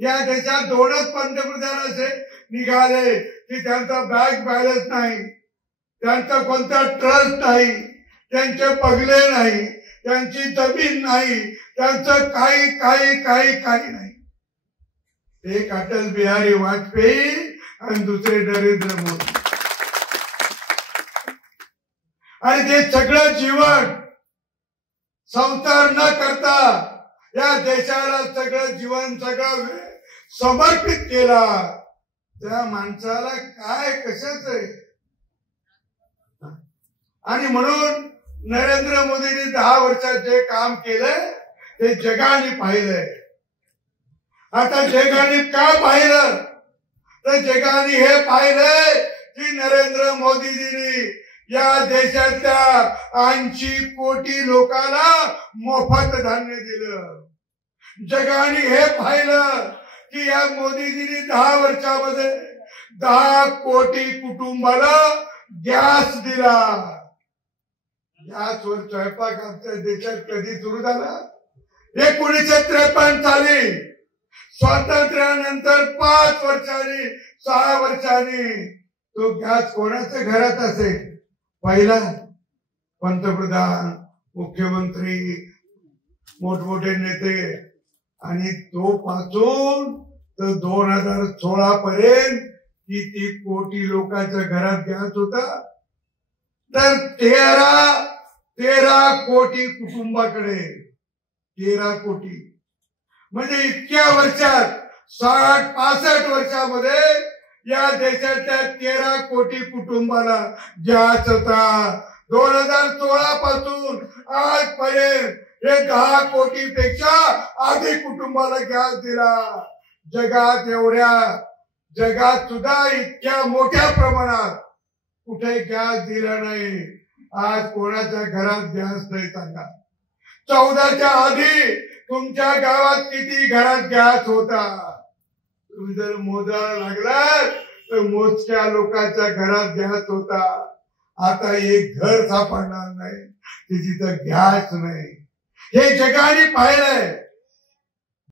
या देशात 2च पंतप्रधान असे निघाले की त्यांचा बँक बॅलन्स नाही, त्यांचा कोणता ट्रस्ट नाही, त्यांचे पगले नाही, त्यांची जमीन नाही, त्यांचं काही काही काही काही नाही. एक अटल बिहारी वाजपेयी आणि दुसरे नरेंद्र मोदी. आणि ते सगळं जीवन संसार न करता या देशाला सगळं जीवन सगळं समर्पित केला. त्या माणसाला काय कशाच आहे. आणि म्हणून नरेंद्र मोदींनी 10 वर्षात जे काम केलंय ते जगाने पाहिलंय. आता जगाने का पाहिलं तर जगाने हे पाहिलंय की नरेंद्र मोदीजींनी या देशातल्या 80 कोटी लोकांना मोफत धान्य दिलं. जगाने हे पाहिलं की या मोदीजींनी 10 वर्षामध्ये 10 कोटी कुटुंबाला गॅस दिला. गॅसवर स्वयंपाक आमच्या देशात कधी सुरू झाला? 1953 साली. स्वातंत्र्यानंतर 5 वर्षांनी 6 वर्षांनी तो गॅस कोणाच्या घरात असेल? पहिला पंतप्रधान, मुख्यमंत्री, मोठमोठे नेते. आणि तो पासून तर 2016 पर्यंत किती कोटी लोकांच्या घरात गॅस होता? तर 13 कोटी कुटुंबाकडे. 13 कोटी म्हणजे इतक्या वर्षात 60-65 वर्षामध्ये या देशाच्या 13 कोटी कुटुंबाला गॅस होता. 2016 पासून आजपर्यंत हे 10 कोटी पेक्षा अधिक कुटुंबाला गॅस दिला. जगात सुद्धा इतक्या मोठ्या प्रमाणात कुठे गॅस दिला नाही. आज कोणाच्या घरात गॅस नाही सांगा? 14च्या आधी तुमच्या गावात किती घरात गॅस होता? तुम्ही जर मोजायला लागलात तर मोजक्या लोकांच्या घरात गॅस होता. आता एक घर सापडणार नाही की जिथं गॅस नाही. हे जगाने पाहिलंय.